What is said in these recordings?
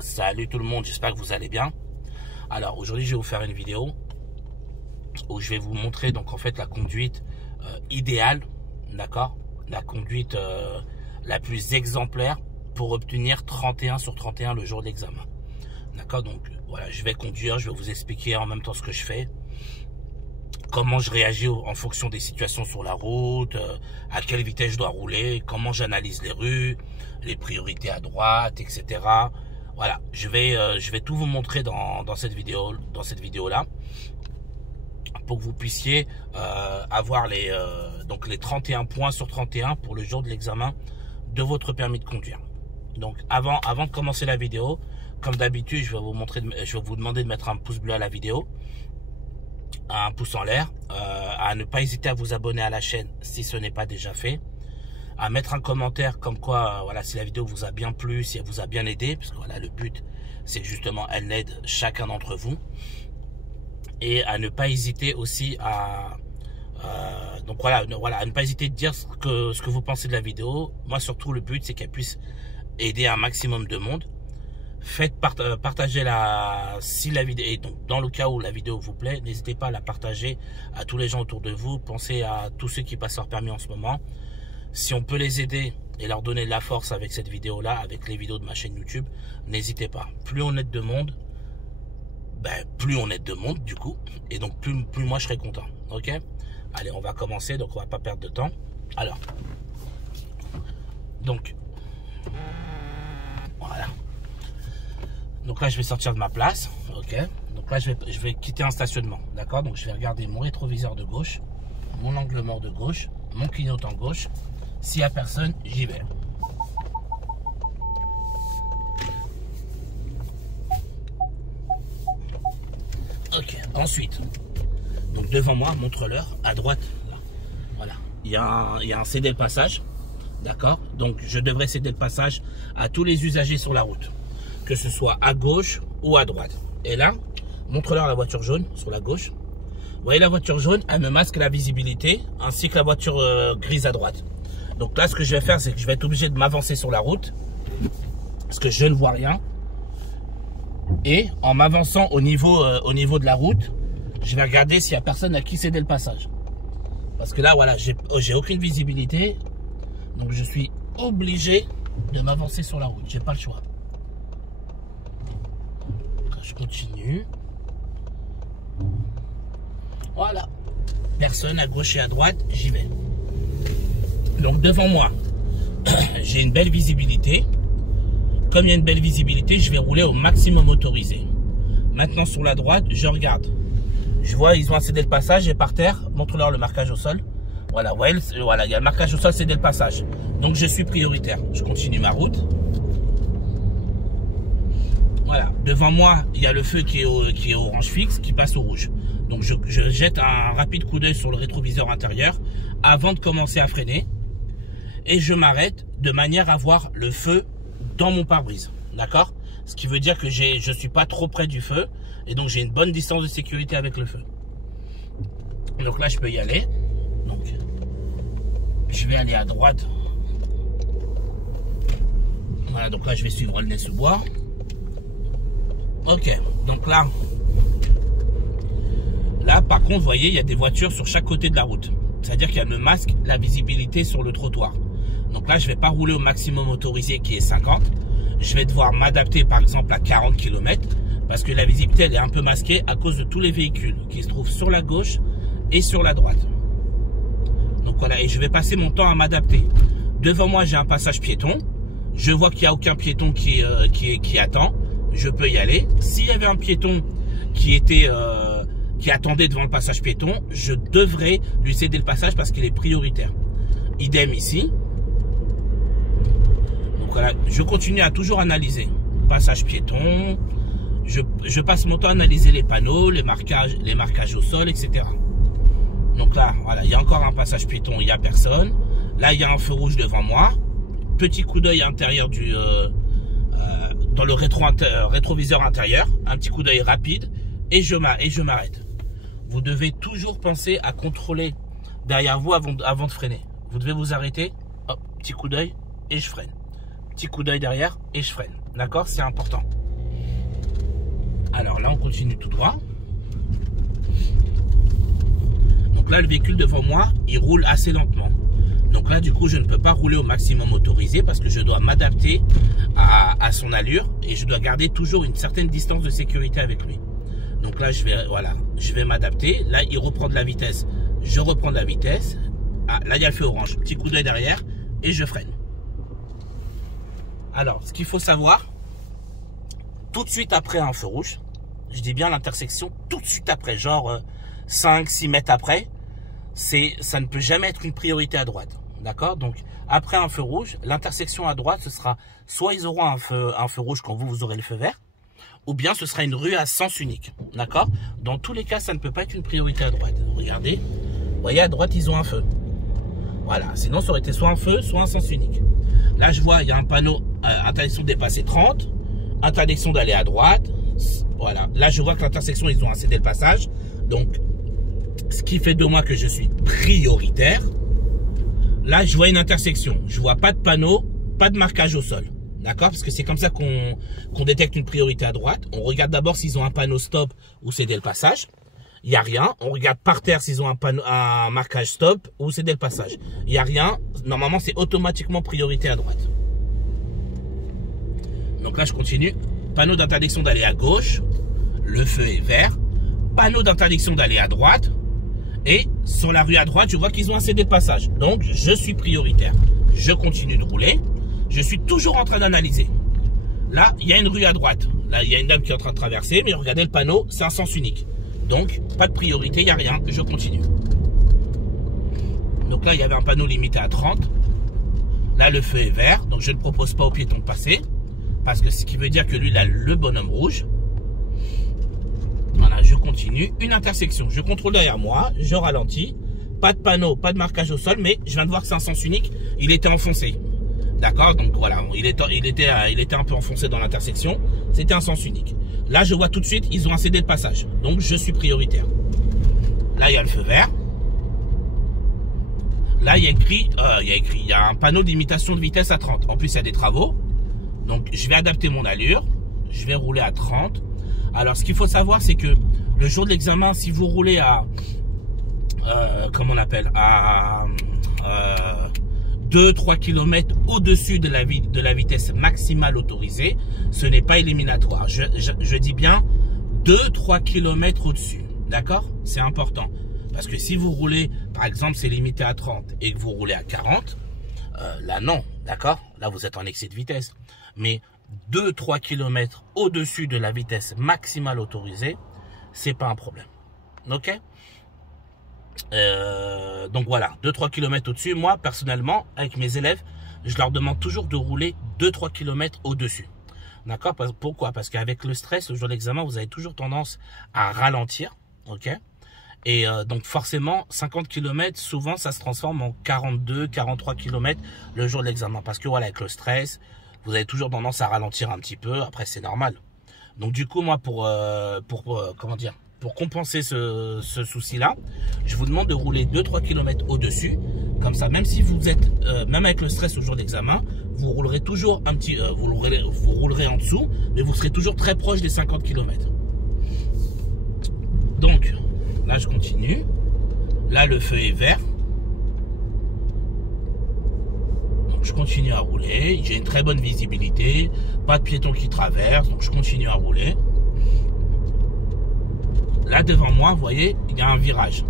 Salut tout le monde, j'espère que vous allez bien. Alors aujourd'hui je vais vous faire une vidéo où je vais vous montrer donc en fait la conduite idéale, d'accord, la conduite la plus exemplaire pour obtenir 31 sur 31 le jour de l'examen. D'accord, donc voilà, je vais conduire, je vais vous expliquer en même temps ce que je fais, comment je réagis en fonction des situations sur la route, à quelle vitesse je dois rouler, comment j'analyse les rues, les priorités à droite, etc. Voilà, je vais tout vous montrer dans cette vidéo là, pour que vous puissiez avoir les 31 points sur 31 pour le jour de l'examen de votre permis de conduire. Donc avant de commencer la vidéo, comme d'habitude, je vais vous demander de mettre un pouce bleu à la vidéo, un pouce en l'air, à ne pas hésiter à vous abonner à la chaîne si ce n'est pas déjà fait, à mettre un commentaire comme quoi voilà, si la vidéo vous a bien plu, si elle vous a bien aidé, parce que voilà, le but c'est justement elle aide chacun d'entre vous, et à ne pas hésiter aussi à à ne pas hésiter de dire ce que vous pensez de la vidéo. Moi surtout le but c'est qu'elle puisse aider un maximum de monde. Faites partager si la vidéo, et donc dans le cas où la vidéo vous plaît, n'hésitez pas à la partager à tous les gens autour de vous. Pensez à tous ceux qui passent leur permis en ce moment. Si on peut les aider et leur donner de la force avec cette vidéo là, avec les vidéos de ma chaîne YouTube, n'hésitez pas. Plus on aide de monde, plus on aide de monde du coup, et donc plus moi je serai content. Ok, allez, on va commencer, donc on va pas perdre de temps. Alors, donc voilà. Donc là, je vais sortir de ma place, ok. Donc là, je vais quitter un stationnement, d'accord. Donc je vais regarder mon rétroviseur de gauche, mon angle mort de gauche, mon clignotant gauche. S'il n'y a personne, j'y vais. Ok, ensuite, donc devant moi, montre-leur, à droite, là, voilà, il y a un céder le passage, d'accord. Donc je devrais céder le passage à tous les usagers sur la route, que ce soit à gauche ou à droite. Et là, montre-leur la voiture jaune sur la gauche. Vous voyez la voiture jaune, elle me masque la visibilité, ainsi que la voiture grise à droite. Donc là, ce que je vais faire, c'est que je vais être obligé de m'avancer sur la route, parce que je ne vois rien. Et en m'avançant au niveau de la route, je vais regarder s'il n'y a personne à qui céder le passage. Parce que là, voilà, j'ai aucune visibilité. Donc je suis obligé de m'avancer sur la route. J'ai pas le choix. Je continue. Voilà. Personne à gauche et à droite, j'y vais. Donc devant moi, j'ai une belle visibilité. Comme il y a une belle visibilité, je vais rouler au maximum autorisé. Maintenant sur la droite, je regarde. Je vois, ils ont cédé le passage et par terre, montre-leur le marquage au sol. Voilà, ouais, voilà, il y a le marquage au sol, cédé le passage. Donc je suis prioritaire. Je continue ma route. Voilà, devant moi, il y a le feu qui est orange fixe, qui passe au rouge. Donc je jette un rapide coup d'œil sur le rétroviseur intérieur avant de commencer à freiner. Et je m'arrête de manière à voir le feu dans mon pare-brise. D'accord? Ce qui veut dire que je suis pas trop près du feu. Et donc j'ai une bonne distance de sécurité avec le feu. Donc là, je peux y aller. Donc, je vais aller à droite. Voilà, donc là, je vais suivre le nez sous bois. Ok, donc là, par contre, vous voyez, il y a des voitures sur chaque côté de la route. C'est-à-dire qu'elle me masque la visibilité sur le trottoir. Donc là, je ne vais pas rouler au maximum autorisé qui est 50. Je vais devoir m'adapter par exemple à 40 km parce que la visibilité elle est un peu masquée à cause de tous les véhicules qui se trouvent sur la gauche et sur la droite. Donc voilà, et je vais passer mon temps à m'adapter. Devant moi, j'ai un passage piéton. Je vois qu'il n'y a aucun piéton qui attend. Je peux y aller. S'il y avait un piéton qui attendait devant le passage piéton, je devrais lui céder le passage parce qu'il est prioritaire. Idem ici. Donc voilà, je continue à toujours analyser. Passage piéton. Je passe mon temps à analyser les panneaux, les marquages au sol, etc. Donc là, voilà, il y a encore un passage piéton, il n'y a personne. Là, il y a un feu rouge devant moi. Petit coup d'œil intérieur dans le rétroviseur intérieur. Un petit coup d'œil rapide et je m'arrête. Vous devez toujours penser à contrôler derrière vous avant de freiner. Vous devez vous arrêter. Hop, petit coup d'œil et je freine. Petit coup d'œil derrière et je freine. D'accord? C'est important. Alors là, on continue tout droit. Donc là, le véhicule devant moi, il roule assez lentement. Donc là, du coup, je ne peux pas rouler au maximum autorisé parce que je dois m'adapter à son allure et je dois garder toujours une certaine distance de sécurité avec lui. Donc là, je vais m'adapter. Là, il reprend de la vitesse. Je reprends de la vitesse. Ah, là, il y a le feu orange. Petit coup d'œil derrière et je freine. Alors, ce qu'il faut savoir, tout de suite après un feu rouge, je dis bien l'intersection, tout de suite après, genre 5-6 mètres après, ça ne peut jamais être une priorité à droite. D'accord? Donc, après un feu rouge, l'intersection à droite, ce sera soit ils auront un feu rouge quand vous aurez le feu vert, ou bien ce sera une rue à sens unique. D'accord? Dans tous les cas, ça ne peut pas être une priorité à droite. Regardez, vous voyez, à droite, ils ont un feu. Voilà, sinon ça aurait été soit un feu, soit un sens unique. Là, je vois, il y a un panneau interdiction de dépasser 30, interdiction d'aller à droite. Voilà, là, je vois que l'intersection, ils ont cédé le passage. Donc, ce qui fait de moi que je suis prioritaire. Là, je vois une intersection. Je vois pas de panneau, pas de marquage au sol. D'accord? Parce que c'est comme ça qu'on détecte une priorité à droite. On regarde d'abord s'ils ont un panneau stop ou céder le passage. Il n'y a rien. On regarde par terre s'ils ont un marquage stop ou céder le passage. Il n'y a rien. Normalement, c'est automatiquement priorité à droite. Donc là, je continue. Panneau d'interdiction d'aller à gauche. Le feu est vert. Panneau d'interdiction d'aller à droite. Et sur la rue à droite, je vois qu'ils ont un cédé de passage. Donc, je suis prioritaire. Je continue de rouler. Je suis toujours en train d'analyser. Là, il y a une rue à droite. Là, il y a une dame qui est en train de traverser. Mais regardez le panneau, c'est un sens unique. Donc, pas de priorité, il n'y a rien. Je continue. Donc là, il y avait un panneau limité à 30. Là, le feu est vert. Donc, je ne propose pas aux piétons de passer. Parce que ce qui veut dire que lui, il a le bonhomme rouge. Voilà, je continue. Une intersection. Je contrôle derrière moi. Je ralentis. Pas de panneau, pas de marquage au sol. Mais je viens de voir que c'est un sens unique. Il était enfoncé. D'accord? Donc voilà, il était un peu enfoncé dans l'intersection. C'était un sens unique. Là, je vois tout de suite, ils ont un cédé de passage. Donc, je suis prioritaire. Là, il y a le feu vert. Là, il y a un panneau de limitation de vitesse à 30. En plus, il y a des travaux. Donc, je vais adapter mon allure. Je vais rouler à 30. Alors, ce qu'il faut savoir, c'est que le jour de l'examen, si vous roulez à... comment on appelle? À 2-3 km au-dessus de la vitesse maximale autorisée, ce n'est pas éliminatoire. Je dis bien 2-3 km au-dessus. D'accord? C'est important. Parce que si vous roulez, par exemple, c'est limité à 30 et que vous roulez à 40, là non. D'accord? Là, vous êtes en excès de vitesse. Mais 2-3 km au-dessus de la vitesse maximale autorisée, c'est pas un problème. Ok? Donc voilà, 2-3 km au-dessus. Moi, personnellement, avec mes élèves, je leur demande toujours de rouler 2-3 km au-dessus. D'accord? Pourquoi? Parce qu'avec le stress, au jour de l'examen, vous avez toujours tendance à ralentir. Ok? Et donc forcément, 50 km, souvent, ça se transforme en 42-43 km le jour de l'examen. Parce que voilà, avec le stress, vous avez toujours tendance à ralentir un petit peu. Après, c'est normal. Donc du coup, moi, comment dire, pour compenser ce souci-là, je vous demande de rouler 2-3 km au-dessus. Comme ça, même si vous êtes, même avec le stress au jour d'examen, vous roulerez toujours un petit, vous roulerez en dessous, mais vous serez toujours très proche des 50 km. Donc, là, je continue. Là, le feu est vert. Donc, je continue à rouler. J'ai une très bonne visibilité. Pas de piétons qui traversent. Donc, je continue à rouler. Là, devant moi, vous voyez, il y a un virage.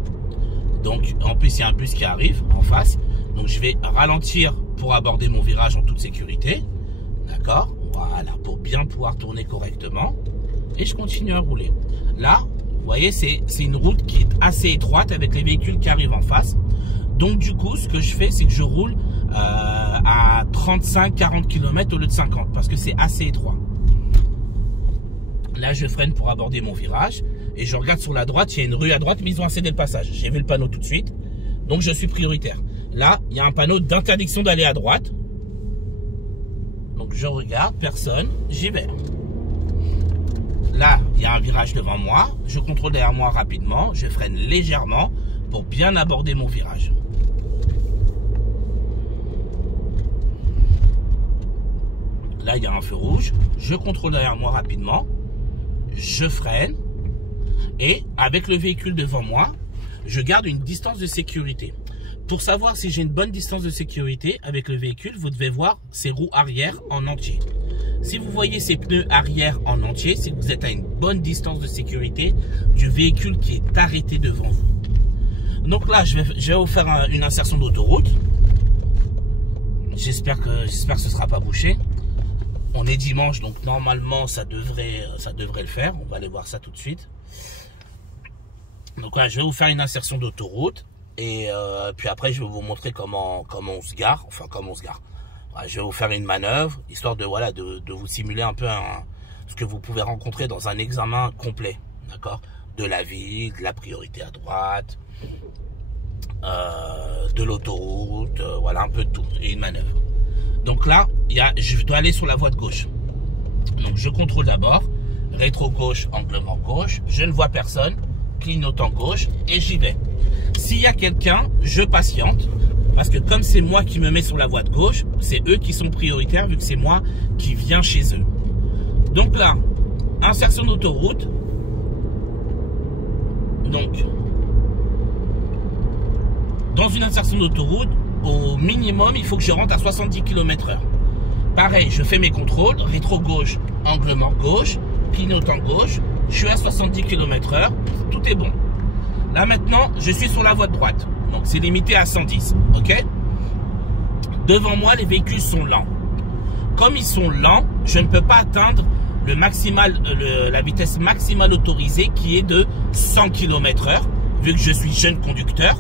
Donc, en plus, il y a un bus qui arrive en face. Donc, je vais ralentir pour aborder mon virage en toute sécurité. D'accord? Voilà, pour bien pouvoir tourner correctement. Et je continue à rouler. Là, vous voyez, c'est une route qui est assez étroite avec les véhicules qui arrivent en face. Donc, du coup, ce que je fais, c'est que je roule à 35-40 km au lieu de 50 parce que c'est assez étroit. Là, je freine pour aborder mon virage. Et je regarde sur la droite, il y a une rue à droite, mais ils ont cédé le passage. J'ai vu le panneau tout de suite. Donc, je suis prioritaire. Là, il y a un panneau d'interdiction d'aller à droite. Donc, je regarde, personne, j'y vais. Là, il y a un virage devant moi. Je contrôle derrière moi rapidement. Je freine légèrement pour bien aborder mon virage. Là, il y a un feu rouge. Je contrôle derrière moi rapidement. je freine et avec le véhicule devant moi, je garde une distance de sécurité. Pour savoir si j'ai une bonne distance de sécurité avec le véhicule, vous devez voir ses roues arrière en entier. Si vous voyez ses pneus arrière en entier, c'est que vous êtes à une bonne distance de sécurité du véhicule qui est arrêté devant vous. Donc là, je vais vous faire une insertion d'autoroute. J'espère que ce sera pas bouché. On est dimanche, donc normalement ça devrait le faire. On va aller voir ça tout de suite. Donc là, je vais vous faire une insertion d'autoroute. Et puis après, je vais vous montrer comment on se gare. Enfin, comment on se gare. Je vais vous faire une manœuvre, histoire de vous simuler un peu ce que vous pouvez rencontrer dans un examen complet. D'accord? De la ville, de la priorité à droite, de l'autoroute, voilà, un peu de tout. Et une manœuvre. Donc là, je dois aller sur la voie de gauche. Donc je contrôle d'abord. Rétro gauche, angle mort gauche. Je ne vois personne. Clignotant gauche et j'y vais. S'il y a quelqu'un, je patiente parce que comme c'est moi qui me mets sur la voie de gauche, c'est eux qui sont prioritaires vu que c'est moi qui viens chez eux. Donc là, insertion d'autoroute. Donc, dans une insertion d'autoroute, au minimum, il faut que je rentre à 70 km/h. Pareil, je fais mes contrôles, rétro gauche, angle mort gauche, clignotant gauche. Je suis à 70 km/h, tout est bon. Là maintenant, je suis sur la voie de droite. Donc c'est limité à 110, ok? Devant moi, les véhicules sont lents. Comme ils sont lents, je ne peux pas atteindre la vitesse maximale autorisée qui est de 100 km/h, vu que je suis jeune conducteur.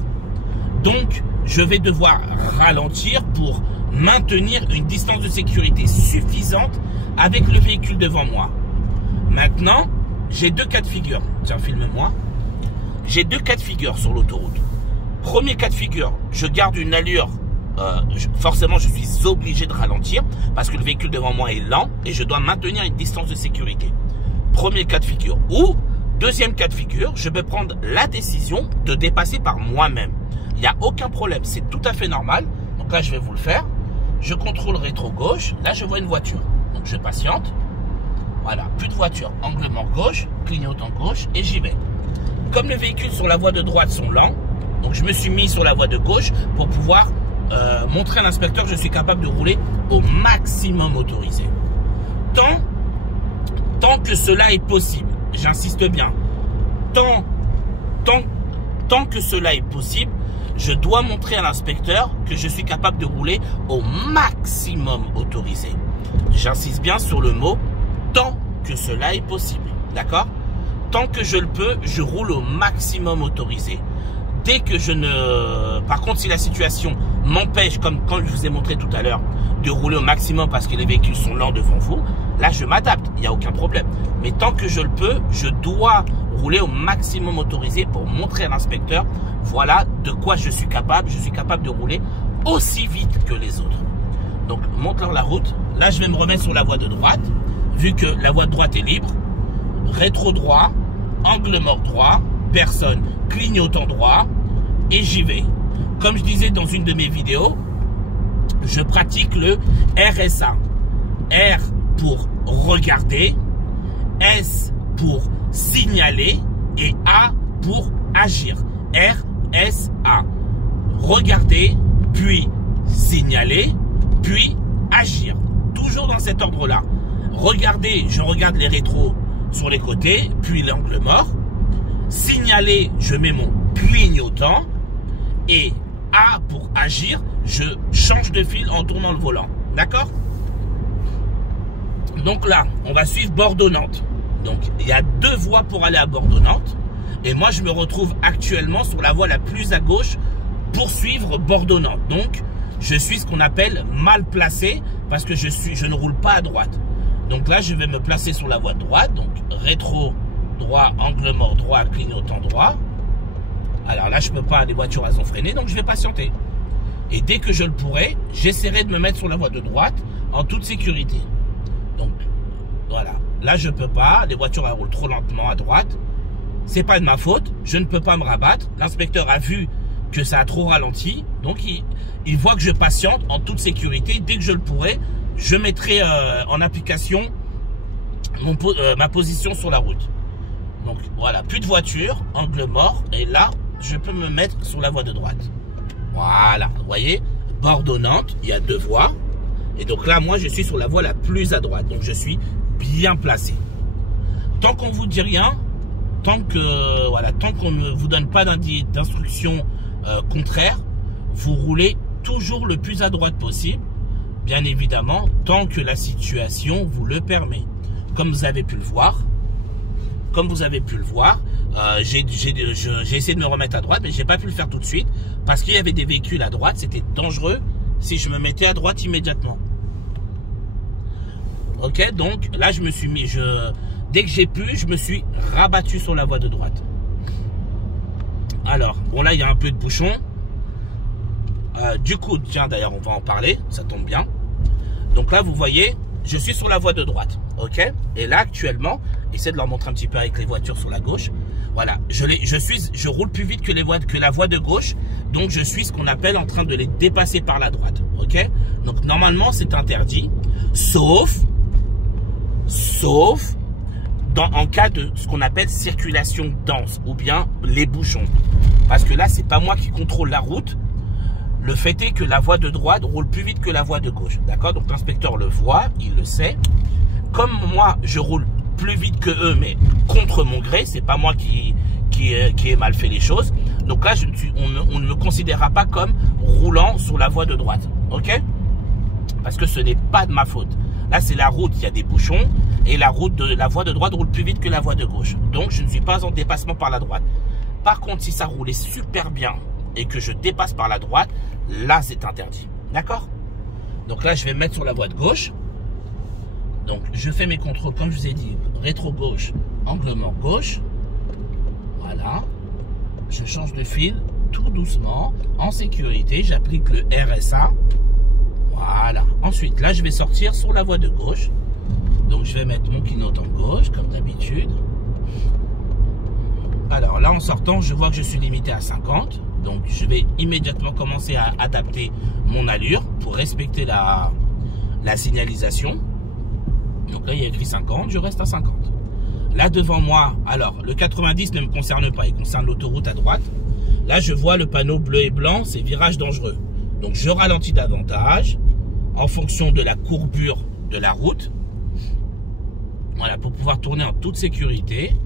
Donc, je vais devoir ralentir pour maintenir une distance de sécurité suffisante avec le véhicule devant moi. Maintenant, j'ai deux cas de figure. Tiens, filme-moi. J'ai deux cas de figure sur l'autoroute. Premier cas de figure, je garde une allure. Forcément, je suis obligé de ralentir parce que le véhicule devant moi est lent et je dois maintenir une distance de sécurité. Premier cas de figure. Ou, deuxième cas de figure, je peux prendre la décision de dépasser par moi-même. Il n'y a aucun problème. C'est tout à fait normal. Donc là, je vais vous le faire. Je contrôle rétro gauche. Là, je vois une voiture. Donc, je patiente. Voilà, plus de voiture, angle mort gauche, clignotant gauche et j'y vais. Comme les véhicules sur la voie de droite sont lents, donc je me suis mis sur la voie de gauche pour pouvoir montrer à l'inspecteur que je suis capable de rouler au maximum autorisé. Tant que cela est possible, j'insiste bien, tant que cela est possible, je dois montrer à l'inspecteur que je suis capable de rouler au maximum autorisé. J'insiste bien sur le mot tant que cela est possible, d'accord? Tant que je le peux, je roule au maximum autorisé. Dès que je ne... Par contre, si la situation m'empêche, comme quand je vous ai montré tout à l'heure, de rouler au maximum parce que les véhicules sont lents devant vous, là, je m'adapte, il n'y a aucun problème. Mais tant que je le peux, je dois rouler au maximum autorisé pour montrer à l'inspecteur, voilà de quoi je suis capable. Je suis capable de rouler aussi vite que les autres. Donc, montre-leur la route. Là, je vais me remettre sur la voie de droite. Vu que la voie de droite est libre, rétro droit, angle mort droit, personne, clignotant droit, et j'y vais. Comme je disais dans une de mes vidéos, je pratique le RSA. R pour regarder, S pour signaler et A pour agir. RSA. Regarder, puis signaler, puis agir. Toujours dans cet ordre-là. Regarder, je regarde les rétros sur les côtés, puis l'angle mort. Signaler, je mets mon clignotant. Et A pour agir, je change de fil en tournant le volant. D'accord? Donc là, on va suivre Bordeaux-Nantes. Donc, il y a deux voies pour aller à Bordeaux-Nantes. Et moi, je me retrouve actuellement sur la voie la plus à gauche pour suivre Bordeaux-Nantes. Donc, je suis ce qu'on appelle mal placé parce que je ne roule pas à droite. Donc là, je vais me placer sur la voie de droite. Donc, rétro droit, angle mort droit, clignotant droit. Alors là, je peux pas, les voitures, elles ont freiné, donc je vais patienter. Et dès que je le pourrai, j'essaierai de me mettre sur la voie de droite en toute sécurité. Donc, voilà. Là, je peux pas, les voitures, elles roulent trop lentement à droite. C'est pas de ma faute, je ne peux pas me rabattre. L'inspecteur a vu que ça a trop ralenti, donc il voit que je patiente en toute sécurité. Dès que je le pourrai, je mettrai en application ma position sur la route. Donc voilà, plus de voiture, angle mort, et là, je peux me mettre sur la voie de droite. Voilà, vous voyez, Bordeaux-Nantes, il y a 2 voies. Et donc là, moi, je suis sur la voie la plus à droite. Donc je suis bien placé. Tant qu'on vous dit rien, tant qu'on ne vous donne pas d'instructions contraires, vous roulez toujours le plus à droite possible. Bien évidemment, tant que la situation vous le permet. Comme vous avez pu le voir, j'ai essayé de me remettre à droite, mais j'ai pas pu le faire tout de suite parce qu'il y avait des véhicules à droite. C'était dangereux si je me mettais à droite immédiatement. Ok, donc là je me suis mis, dès que j'ai pu, je me suis rabattu sur la voie de droite. Alors, bon là il y a un peu de bouchon. Du coup, tiens d'ailleurs on va en parler, ça tombe bien. Donc là vous voyez, je suis sur la voie de droite, ok. Et là actuellement, essayez de leur montrer un petit peu avec les voitures sur la gauche. Voilà, je roule plus vite que la voie de gauche, donc je suis ce qu'on appelle en train de les dépasser par la droite, ok. Donc normalement c'est interdit, sauf en cas de ce qu'on appelle circulation dense ou bien les bouchons. Parce que là, c'est pas moi qui contrôle la route. Le fait est que la voie de droite roule plus vite que la voie de gauche. D'accord? Donc l'inspecteur le voit, il le sait. Comme moi, je roule plus vite que eux, mais contre mon gré, c'est pas moi qui ai mal fait les choses. Donc là, on ne me considérera pas comme roulant sur la voie de droite. Ok? Parce que ce n'est pas de ma faute. Là, c'est la route, il y a des bouchons et la voie de droite roule plus vite que la voie de gauche. Donc, je ne suis pas en dépassement par la droite. Par contre, si ça roulait super bien et que je dépasse par la droite, là, c'est interdit. D'accord? Donc là, je vais me mettre sur la voie de gauche. Donc, je fais mes contrôles, comme je vous ai dit, rétro-gauche, angle mort gauche. Voilà. Je change de fil tout doucement, en sécurité. J'applique le RSA. Voilà. Ensuite, là, je vais sortir sur la voie de gauche. Donc, je vais mettre mon clignotant gauche, comme d'habitude. Alors, là, en sortant, je vois que je suis limité à 50. Donc, je vais immédiatement commencer à adapter mon allure pour respecter la signalisation. Donc là, il y a écrit 50, je reste à 50. Là, devant moi, alors, le 90 ne me concerne pas. Il concerne l'autoroute à droite. Là, je vois le panneau bleu et blanc, c'est virage dangereux. Donc, je ralentis davantage en fonction de la courbure de la route. Voilà, pour pouvoir tourner en toute sécurité.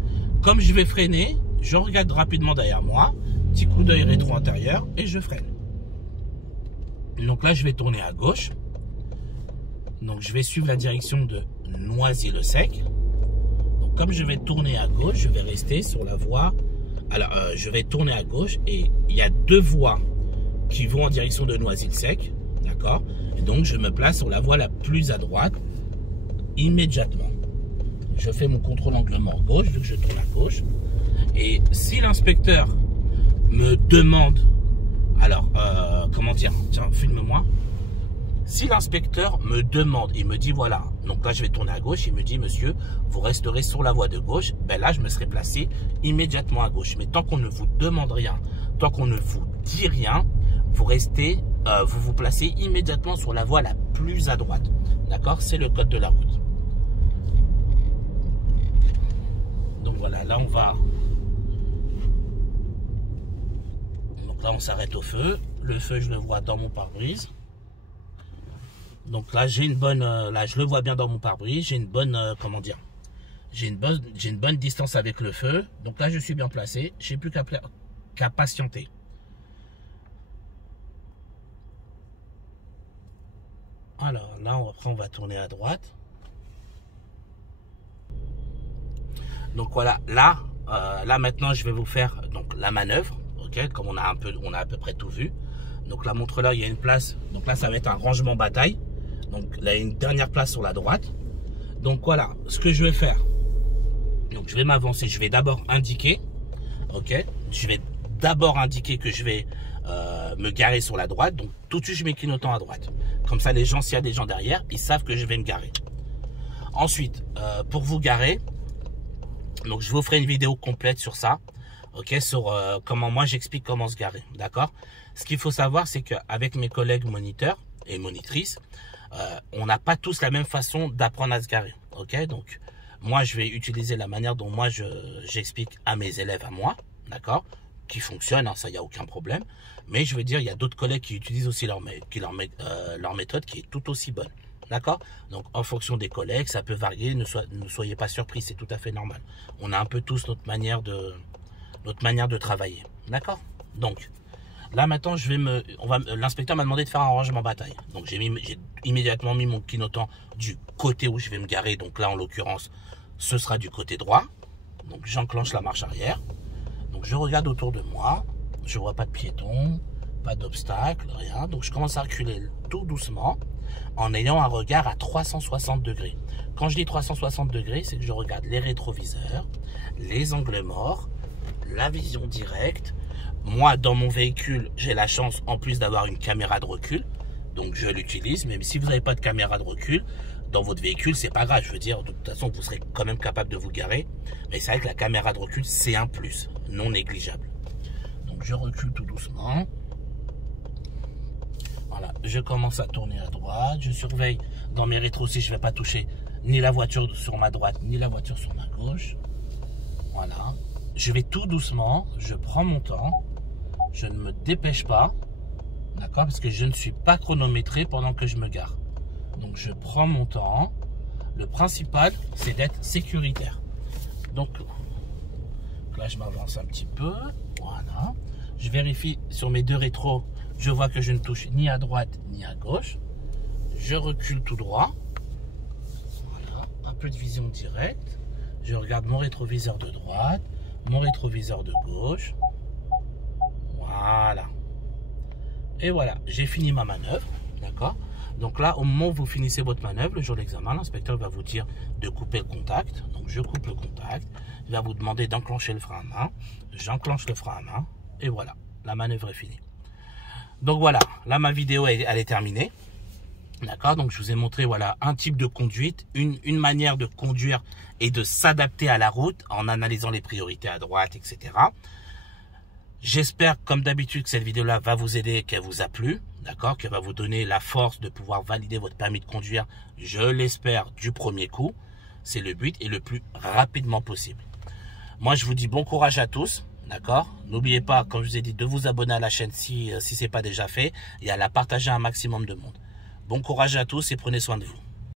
Comme je vais freiner, je regarde rapidement derrière moi. Petit coup d'œil rétro-intérieur et je freine. Donc là, je vais tourner à gauche. Donc, je vais suivre la direction de Noisy-le-Sec. Donc, comme je vais tourner à gauche, je vais rester sur la voie. Alors, je vais tourner à gauche et il y a 2 voies qui vont en direction de Noisy-le-Sec. D'accord? Et donc, je me place sur la voie la plus à droite immédiatement. Je fais mon contrôle angle mort gauche, vu que je tourne à gauche. Et si l'inspecteur me demande, alors, comment dire, tiens, filme-moi. Si l'inspecteur me demande, il me dit, voilà, donc là, je vais tourner à gauche, il me dit, monsieur, vous resterez sur la voie de gauche, ben là, je me serai placé immédiatement à gauche. Mais tant qu'on ne vous demande rien, tant qu'on ne vous dit rien, vous restez, vous vous placez immédiatement sur la voie la plus à droite. D'accord? C'est le code de la route. Donc voilà, là on va. Donc là on s'arrête au feu. Le feu je le vois dans mon pare-brise. Donc là j'ai une bonne, là je le vois bien dans mon pare-brise. J'ai une bonne, comment dire, j'ai une bonne distance avec le feu. Donc là je suis bien placé. J'ai plus qu'à patienter. Alors là après on va tourner à droite. Donc voilà, là maintenant je vais vous faire donc la manœuvre, ok, comme on a à peu près tout vu. Donc la montre là, il y a une place, donc là ça va être un rangement bataille. Donc là il y a une dernière place sur la droite. Donc voilà, ce que je vais faire. Donc je vais m'avancer, je vais d'abord indiquer, ok, je vais d'abord indiquer que je vais me garer sur la droite. Donc tout de suite je mets clignotant à droite. Comme ça les gens, s'il y a des gens derrière, ils savent que je vais me garer. Ensuite, pour vous garer, donc je vous ferai une vidéo complète sur ça, ok, sur comment moi j'explique comment se garer, d'accord. Ce qu'il faut savoir, c'est qu'avec mes collègues moniteurs et monitrices, on n'a pas tous la même façon d'apprendre à se garer, ok. Donc Moi, je vais utiliser la manière dont moi j'explique à mes élèves, à moi, d'accord, qui fonctionne, hein, ça, il n'y a aucun problème. Mais je veux dire, il y a d'autres collègues qui utilisent aussi leur méthode qui est tout aussi bonne. D'accord? Donc, en fonction des collègues, ça peut varier. Ne soyez pas surpris, c'est tout à fait normal. On a un peu tous notre manière de travailler. D'accord? Donc, là maintenant, l'inspecteur m'a demandé de faire un rangement bataille. Donc, j'ai immédiatement mis mon clignotant du côté où je vais me garer. Donc là, en l'occurrence, ce sera du côté droit. Donc, j'enclenche la marche arrière. Donc, je regarde autour de moi. Je vois pas de piétons, pas d'obstacles, rien. Donc, je commence à reculer tout doucement en ayant un regard à 360 degrés. Quand je dis 360 degrés, c'est que je regarde les rétroviseurs, les angles morts, la vision directe. Moi, dans mon véhicule, j'ai la chance, en plus d'avoir une caméra de recul. Donc, je l'utilise. Même si vous n'avez pas de caméra de recul, dans votre véhicule, c'est pas grave. Je veux dire, de toute façon, vous serez quand même capable de vous garer. Mais c'est vrai que la caméra de recul, c'est un plus, non négligeable. Donc, je recule tout doucement. Voilà, je commence à tourner à droite. Je surveille dans mes rétros si je ne vais pas toucher ni la voiture sur ma droite, ni la voiture sur ma gauche. Voilà. Je vais tout doucement. Je prends mon temps. Je ne me dépêche pas. D'accord? Parce que je ne suis pas chronométré pendant que je me gare. Donc, je prends mon temps. Le principal, c'est d'être sécuritaire. Donc, là, je m'avance un petit peu. Voilà. Je vérifie sur mes deux rétros. Je vois que je ne touche ni à droite ni à gauche. Je recule tout droit. Voilà. Un peu de vision directe. Je regarde mon rétroviseur de droite, mon rétroviseur de gauche. Voilà. Et voilà, j'ai fini ma manœuvre. D'accord? Donc là, au moment où vous finissez votre manœuvre, le jour de l'examen, l'inspecteur va vous dire de couper le contact. Donc je coupe le contact. Il va vous demander d'enclencher le frein à main. J'enclenche le frein à main. Et voilà, la manœuvre est finie. Donc voilà, là ma vidéo elle est terminée. D'accord, donc je vous ai montré voilà un type de conduite, une manière de conduire et de s'adapter à la route en analysant les priorités à droite, etc. J'espère comme d'habitude que cette vidéo-là va vous aider, qu'elle vous a plu, d'accord, qu'elle va vous donner la force de pouvoir valider votre permis de conduire, je l'espère, du premier coup. C'est le but et le plus rapidement possible. Moi je vous dis bon courage à tous. D'accord? N'oubliez pas, comme je vous ai dit, de vous abonner à la chaîne si ce n'est pas déjà fait et à la partager à un maximum de monde. Bon courage à tous et prenez soin de vous.